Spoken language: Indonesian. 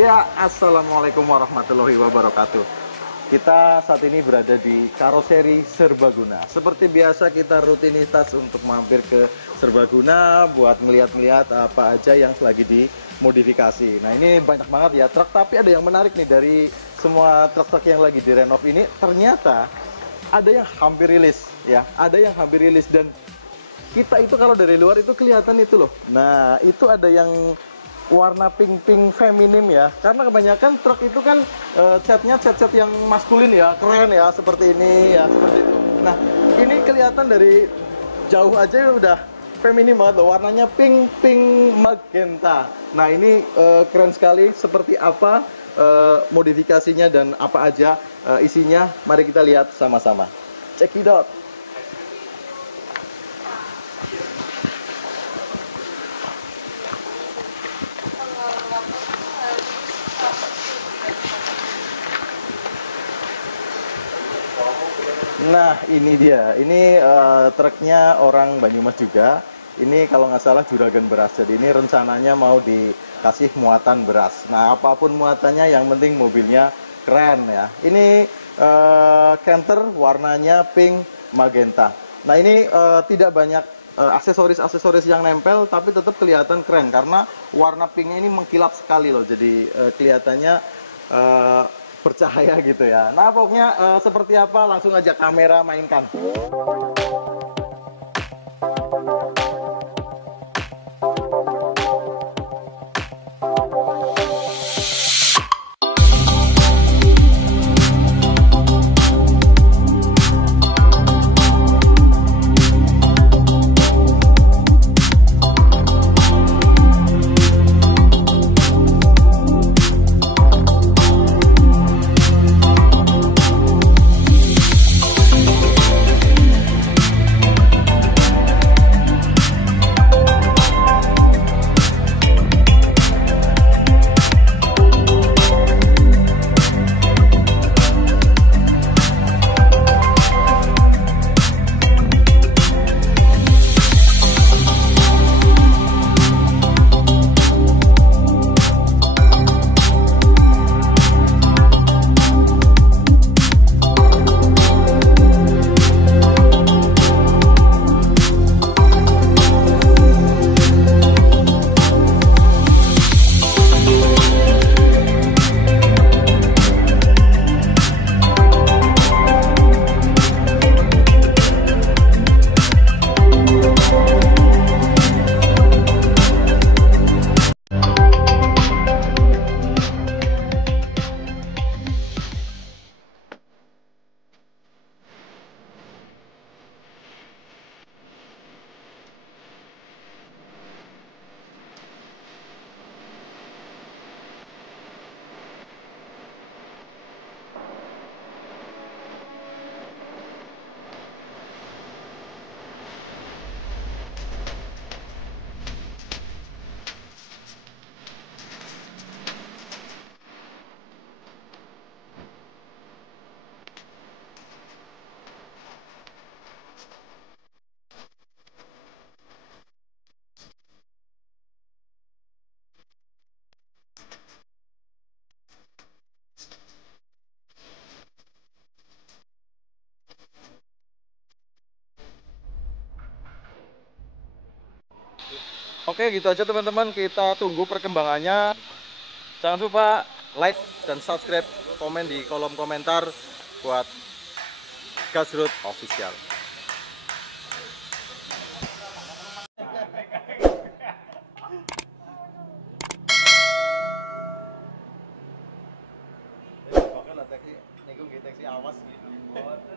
Ya, assalamualaikum warahmatullahi wabarakatuh. Kita saat ini berada di Karoseri Serbaguna. Seperti biasa kita rutinitas untuk mampir ke Serbaguna buat ngeliat-ngeliat apa aja yang lagi dimodifikasi. Nah, ini banyak banget ya truk, tapi ada yang menarik nih dari semua truk-truk yang lagi direnov ini. Ternyata ada yang hampir rilis ya, ada yang hampir rilis dan kita itu kalau dari luar itu kelihatan itu loh. Nah, itu ada yang warna pink-pink feminim ya, karena kebanyakan truk itu kan catnya cat-cat yang maskulin ya, keren ya, seperti ini ya, seperti itu. Nah, ini kelihatan dari jauh aja udah feminim banget loh, warnanya pink magenta. Nah, ini keren sekali. Seperti apa modifikasinya dan apa aja isinya, mari kita lihat sama-sama. Check it out. Nah, ini dia. Ini truknya orang Banyumas juga. Ini kalau nggak salah juragan beras. Jadi ini rencananya mau dikasih muatan beras. Nah, apapun muatannya, yang penting mobilnya keren ya. Ini canter warnanya pink magenta. Nah, ini tidak banyak aksesoris-aksesoris yang nempel, tapi tetap kelihatan keren karena warna pinknya ini mengkilap sekali loh. Jadi kelihatannya bercahaya gitu ya. Nah, pokoknya seperti apa, langsung aja kamera mainkan. Oke, gitu aja teman-teman, kita tunggu perkembangannya. Jangan lupa like dan subscribe, komen di kolom komentar buat Gaesss official. Oke lah, teksi awas gitu.